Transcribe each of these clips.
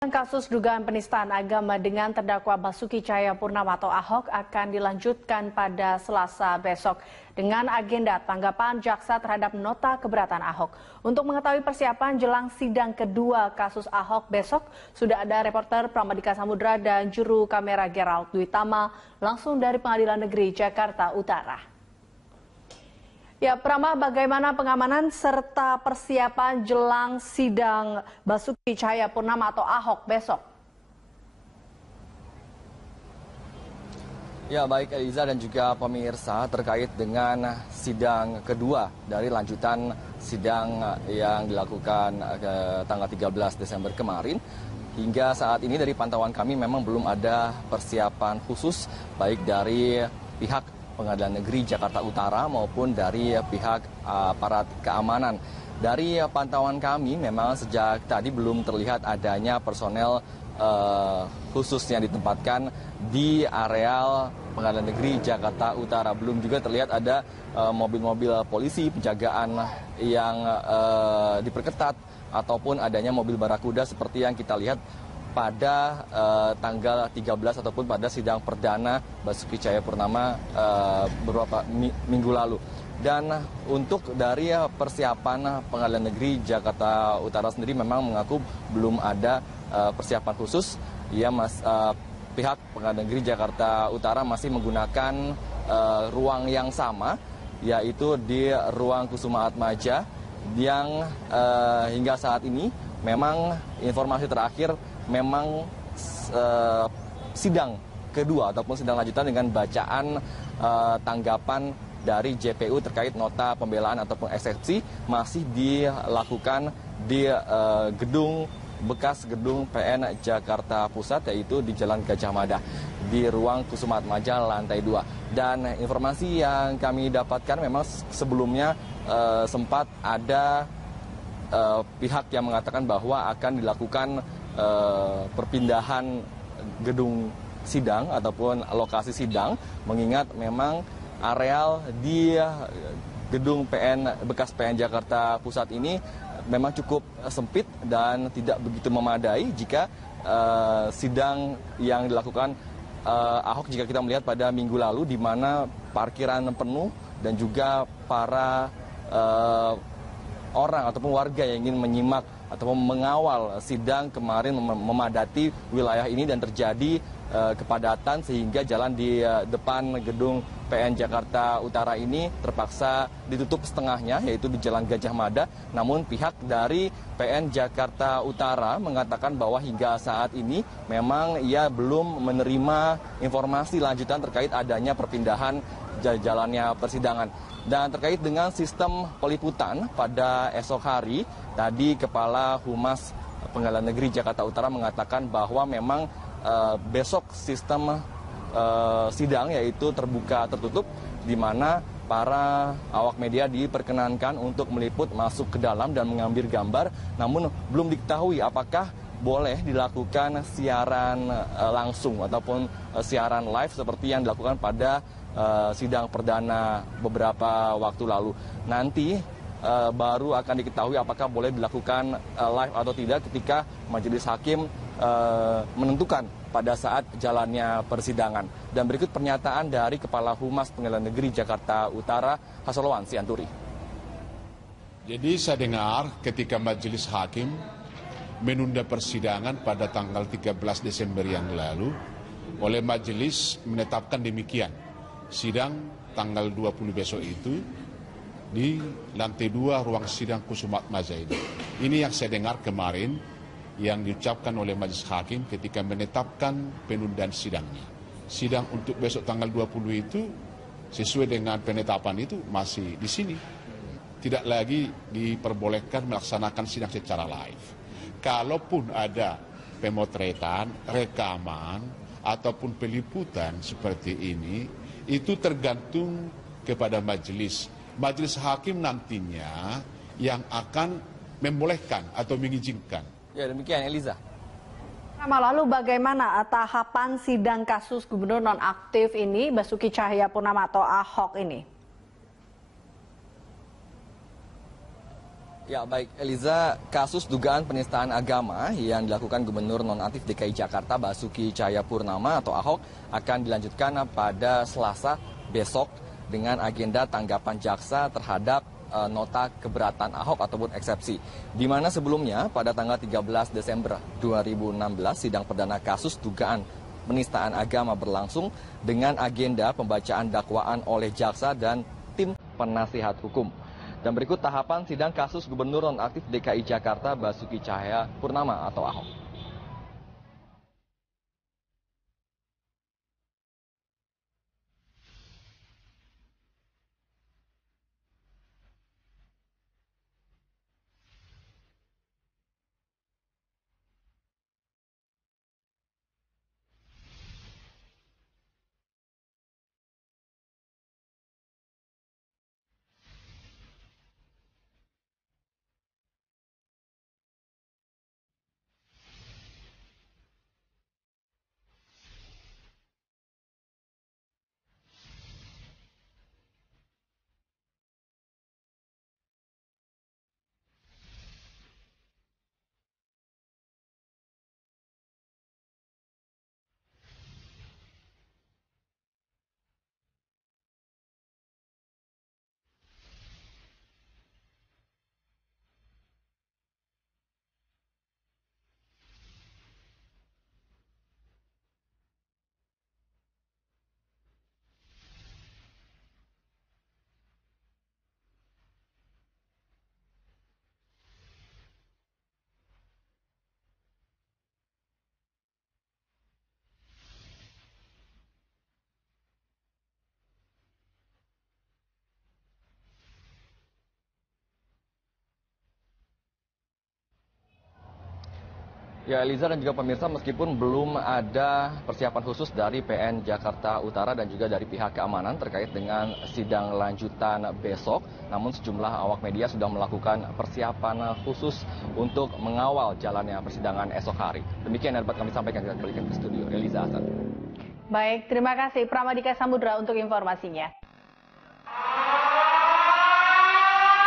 Kasus dugaan penistaan agama dengan terdakwa Basuki Cahayapurnama atau Ahok akan dilanjutkan pada Selasa besok dengan agenda tanggapan jaksa terhadap nota keberatan Ahok. Untuk mengetahui persiapan jelang sidang kedua kasus Ahok besok, sudah ada reporter Pramadika Samudra dan juru kamera Gerald Dwi Tama langsung dari Pengadilan Negeri Jakarta Utara. Ya, Prama, bagaimana pengamanan serta persiapan jelang sidang Basuki Cahayapurnama atau Ahok besok? Ya, baik Eliza dan juga pemirsa, terkait dengan sidang kedua dari lanjutan sidang yang dilakukan tanggal 13 Desember kemarin. Hingga saat ini dari pantauan kami memang belum ada persiapan khusus baik dari pihak Pengadilan Negeri Jakarta Utara maupun dari pihak aparat keamanan. Dari pantauan kami memang sejak tadi belum terlihat adanya personel khusus yang ditempatkan di areal Pengadilan Negeri Jakarta Utara. Belum juga terlihat ada mobil-mobil polisi penjagaan yang diperketat ataupun adanya mobil barakuda seperti yang kita lihat pada tanggal 13 ataupun pada sidang perdana Basuki Cahayapurnama beberapa minggu lalu. Dan untuk dari persiapan Pengadilan Negeri Jakarta Utara sendiri memang mengaku belum ada persiapan khusus. Pihak Pengadilan Negeri Jakarta Utara masih menggunakan ruang yang sama, yaitu di ruang Kusuma Atmaja yang hingga saat ini memang informasi terakhir memang sidang kedua ataupun sidang lanjutan dengan bacaan tanggapan dari JPU terkait nota pembelaan ataupun eksepsi masih dilakukan di bekas gedung PN Jakarta Pusat, yaitu di Jalan Gajah Mada di ruang Kusuma Atmaja lantai 2. Dan informasi yang kami dapatkan memang sebelumnya sempat ada pihak yang mengatakan bahwa akan dilakukan perpindahan gedung sidang ataupun lokasi sidang, mengingat memang areal di gedung bekas PN Jakarta Pusat ini memang cukup sempit dan tidak begitu memadai jika sidang yang dilakukan Ahok, jika kita melihat pada minggu lalu di mana parkiran penuh dan juga para orang ataupun warga yang ingin menyimak atau mengawal sidang kemarin memadati wilayah ini dan terjadi kepadatan sehingga jalan di depan gedung PN Jakarta Utara ini terpaksa ditutup setengahnya, yaitu di Jalan Gajah Mada. Namun pihak dari PN Jakarta Utara mengatakan bahwa hingga saat ini memang ia belum menerima informasi lanjutan terkait adanya perpindahan jalannya persidangan. Dan terkait dengan sistem peliputan pada esok hari, tadi Kepala Humas Pengadilan Negeri Jakarta Utara mengatakan bahwa memang besok sistem sidang yaitu terbuka tertutup, di mana para awak media diperkenankan untuk meliput masuk ke dalam dan mengambil gambar. Namun belum diketahui apakah boleh dilakukan siaran langsung ataupun siaran live seperti yang dilakukan pada sidang perdana beberapa waktu lalu. Nanti baru akan diketahui apakah boleh dilakukan live atau tidak ketika majelis hakim menentukan pada saat jalannya persidangan. Dan berikut pernyataan dari Kepala Humas Pengadilan Negeri Jakarta Utara, Hasolowan Sianturi. Jadi saya dengar ketika majelis hakim menunda persidangan pada tanggal 13 Desember yang lalu, oleh majelis menetapkan demikian. Sidang tanggal 20 besok itu di lantai 2 ruang sidang Kusuma Atmaja ini. Ini yang saya dengar kemarin yang diucapkan oleh majelis hakim ketika menetapkan penundaan sidangnya. Sidang untuk besok tanggal 20 itu sesuai dengan penetapan itu masih di sini. Tidak lagi diperbolehkan melaksanakan sidang secara live. Kalaupun ada pemotretan, rekaman, ataupun peliputan seperti ini, itu tergantung kepada majelis. Majelis hakim nantinya yang akan membolehkan atau mengizinkan. Ya, demikian Eliza. Lalu bagaimana tahapan sidang kasus gubernur nonaktif ini Basuki Cahayapurnama atau Ahok ini? Ya baik, Eliza, kasus dugaan penistaan agama yang dilakukan Gubernur Nonaktif DKI Jakarta Basuki Cahayapurnama atau Ahok akan dilanjutkan pada Selasa besok dengan agenda tanggapan jaksa terhadap nota keberatan Ahok ataupun eksepsi. Di mana sebelumnya pada tanggal 13 Desember 2016 sidang perdana kasus dugaan penistaan agama berlangsung dengan agenda pembacaan dakwaan oleh jaksa dan tim penasihat hukum. Dan berikut tahapan sidang kasus Gubernur Nonaktif DKI Jakarta Basuki Cahayapurnama atau Ahok. Ya, Eliza dan juga pemirsa, meskipun belum ada persiapan khusus dari PN Jakarta Utara dan juga dari pihak keamanan terkait dengan sidang lanjutan besok, namun sejumlah awak media sudah melakukan persiapan khusus untuk mengawal jalannya persidangan esok hari. Demikian yang dapat kami sampaikan, kita kembalikan ke studio. Eliza Hasan. Baik, terima kasih Pramadika Samudra untuk informasinya.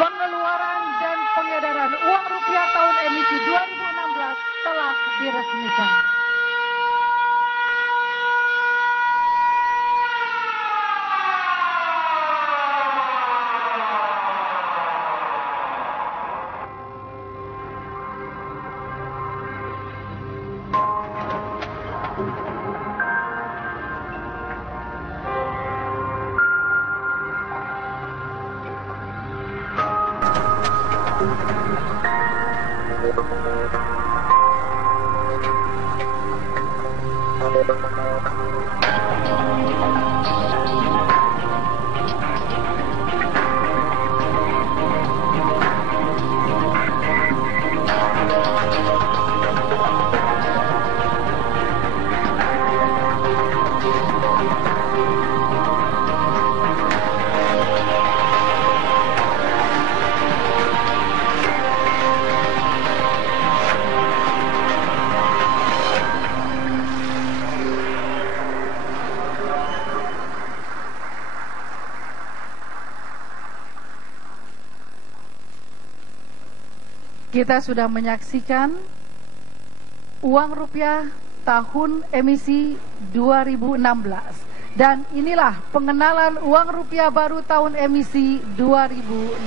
Pengeluaran dan pengedaran uang rupiah tahun emisi 2016 telah diresmikan. Kita sudah menyaksikan uang rupiah tahun emisi 2016. Dan inilah pengenalan uang rupiah baru tahun emisi 2016.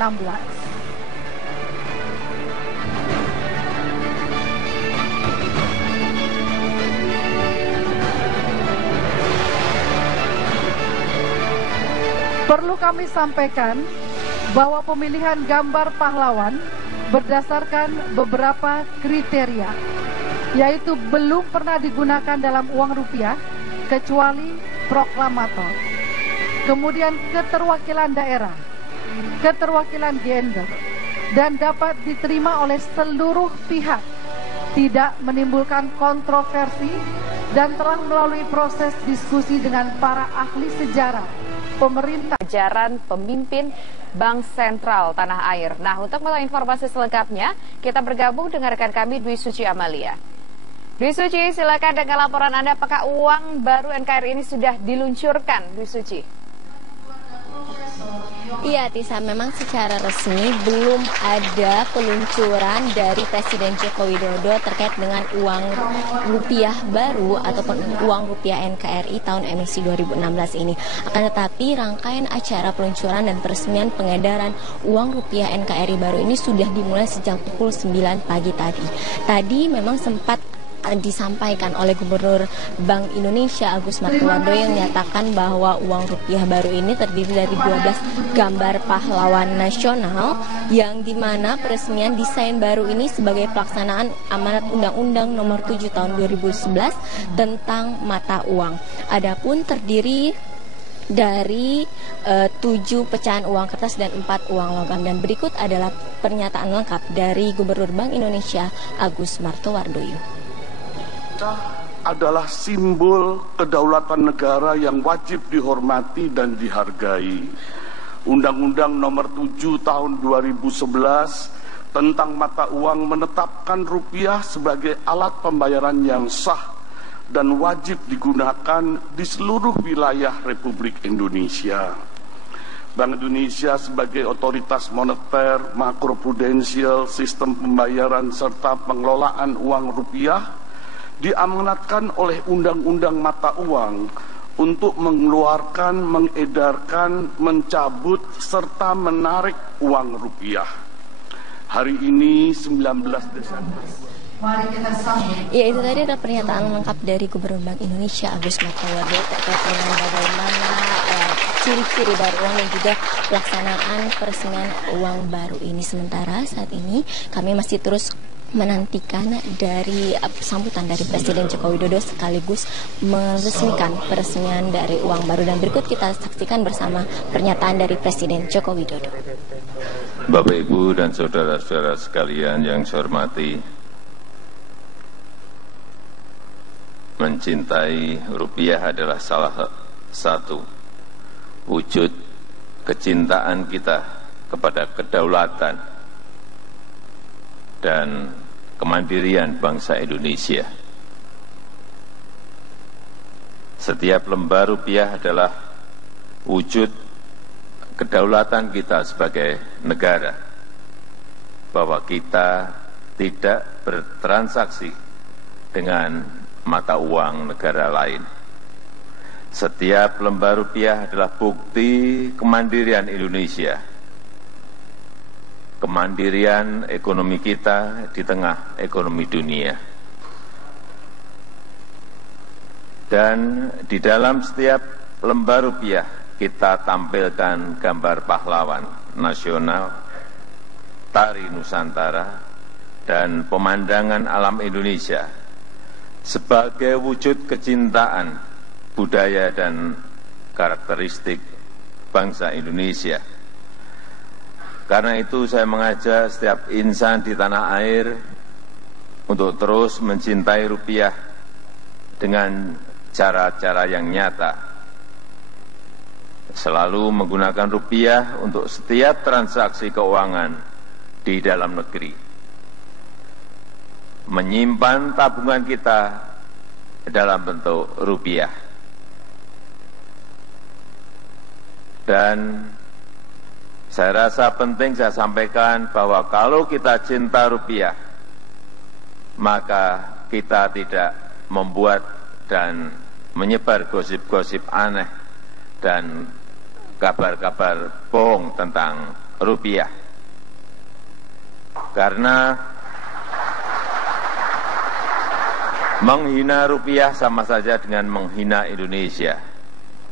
Perlu kami sampaikan bahwa pemilihan gambar pahlawan berdasarkan beberapa kriteria, yaitu belum pernah digunakan dalam uang rupiah kecuali proklamator, kemudian keterwakilan daerah, keterwakilan gender, dan dapat diterima oleh seluruh pihak, tidak menimbulkan kontroversi, dan telah melalui proses diskusi dengan para ahli sejarah, pemerintah, jajaran pemimpin Bank Sentral Tanah Air. Nah, untuk mengetahui informasi selengkapnya, kita bergabung dengan rekan kami Dwi Suci Amalia. Dwi Suci, silakan dengan laporan Anda, apakah uang baru NKRI ini sudah diluncurkan, Dwi Suci? Iya, Tisa, memang secara resmi belum ada peluncuran dari Presiden Joko Widodo terkait dengan uang rupiah baru ataupun uang rupiah NKRI tahun emisi 2016 ini. Akan tetapi rangkaian acara peluncuran dan peresmian pengedaran uang rupiah NKRI baru ini sudah dimulai sejak pukul 9 pagi tadi. Tadi memang sempat disampaikan oleh Gubernur Bank Indonesia Agus Martowardoyo yang menyatakan bahwa uang rupiah baru ini terdiri dari 12 gambar pahlawan nasional yang dimana peresmian desain baru ini sebagai pelaksanaan amanat Undang-Undang Nomor 7 Tahun 2011 tentang mata uang. Adapun terdiri dari 7 pecahan uang kertas dan 4 uang logam. Dan berikut adalah pernyataan lengkap dari Gubernur Bank Indonesia Agus Martowardoyo. Adalah simbol kedaulatan negara yang wajib dihormati dan dihargai. Undang-Undang Nomor 7 Tahun 2011 tentang mata uang menetapkan rupiah sebagai alat pembayaran yang sah dan wajib digunakan di seluruh wilayah Republik Indonesia. Bank Indonesia sebagai otoritas moneter, makroprudensial, sistem pembayaran serta pengelolaan uang rupiah diamanatkan oleh Undang-Undang Mata Uang untuk mengeluarkan, mengedarkan, mencabut, serta menarik uang rupiah. Hari ini 19 Desember. Ya, itu tadi adalah pernyataan lengkap dari Gubernur Bank Indonesia Agus Martowardoyo terkait dengan bagaimana ciri-ciri dari uang dan juga pelaksanaan peresmian uang baru ini. Sementara saat ini kami masih terus menantikan dari sambutan dari Presiden Joko Widodo sekaligus meresmikan peresmian dari uang baru, dan berikut kita saksikan bersama pernyataan dari Presiden Joko Widodo. Bapak, Ibu, dan saudara-saudara sekalian yang saya hormati, mencintai rupiah adalah salah satu wujud kecintaan kita kepada kedaulatan dan kemandirian bangsa Indonesia. Setiap lembar rupiah adalah wujud kedaulatan kita sebagai negara, bahwa kita tidak bertransaksi dengan mata uang negara lain. Setiap lembar rupiah adalah bukti kemandirian Indonesia, kemandirian ekonomi kita di tengah ekonomi dunia. Dan di dalam setiap lembar rupiah kita tampilkan gambar pahlawan nasional, tari Nusantara, dan pemandangan alam Indonesia sebagai wujud kecintaan budaya dan karakteristik bangsa Indonesia. Karena itu saya mengajak setiap insan di tanah air untuk terus mencintai rupiah dengan cara-cara yang nyata. Selalu menggunakan rupiah untuk setiap transaksi keuangan di dalam negeri. Menyimpan tabungan kita dalam bentuk rupiah. Dan saya rasa penting saya sampaikan bahwa kalau kita cinta rupiah, maka kita tidak membuat dan menyebar gosip-gosip aneh dan kabar-kabar bohong tentang rupiah. Karena menghina rupiah sama saja dengan menghina Indonesia.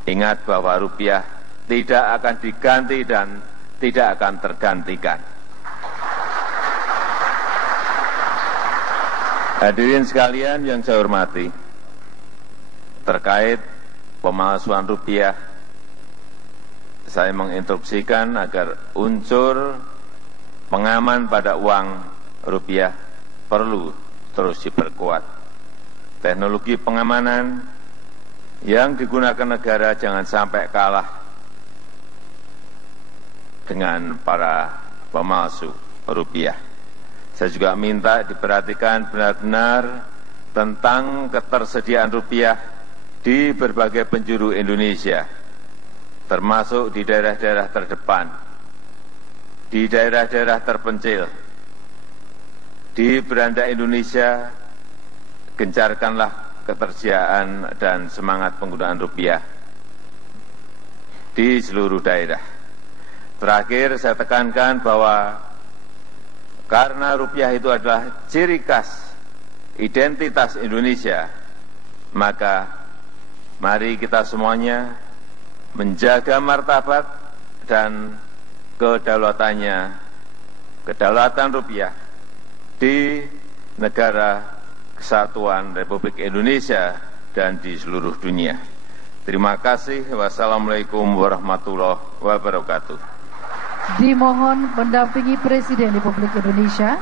Ingat bahwa rupiah tidak akan diganti dan tidak akan tergantikan. Hadirin sekalian yang saya hormati, terkait pemalsuan rupiah, saya menginstruksikan agar unsur pengaman pada uang rupiah perlu terus diperkuat. Teknologi pengamanan yang digunakan negara jangan sampai kalah dengan para pemalsu rupiah. Saya juga minta diperhatikan benar-benar tentang ketersediaan rupiah di berbagai penjuru Indonesia. termasuk di daerah-daerah terdepan, di daerah-daerah terpencil. Di beranda Indonesia, gencarkanlah ketersediaan dan semangat penggunaan rupiah di seluruh daerah. Terakhir, saya tekankan bahwa karena rupiah itu adalah ciri khas identitas Indonesia, maka mari kita semuanya menjaga martabat dan kedaulatannya, kedaulatan rupiah di negara kesatuan Republik Indonesia dan di seluruh dunia. Terima kasih. Wassalamualaikum warahmatullahi wabarakatuh. Dimohon mendampingi Presiden Republik Indonesia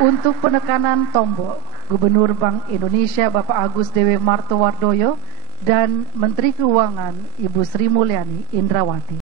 untuk penekanan tombol Gubernur Bank Indonesia Bapak Agus Dewi Martowardoyo dan Menteri Keuangan Ibu Sri Mulyani Indrawati.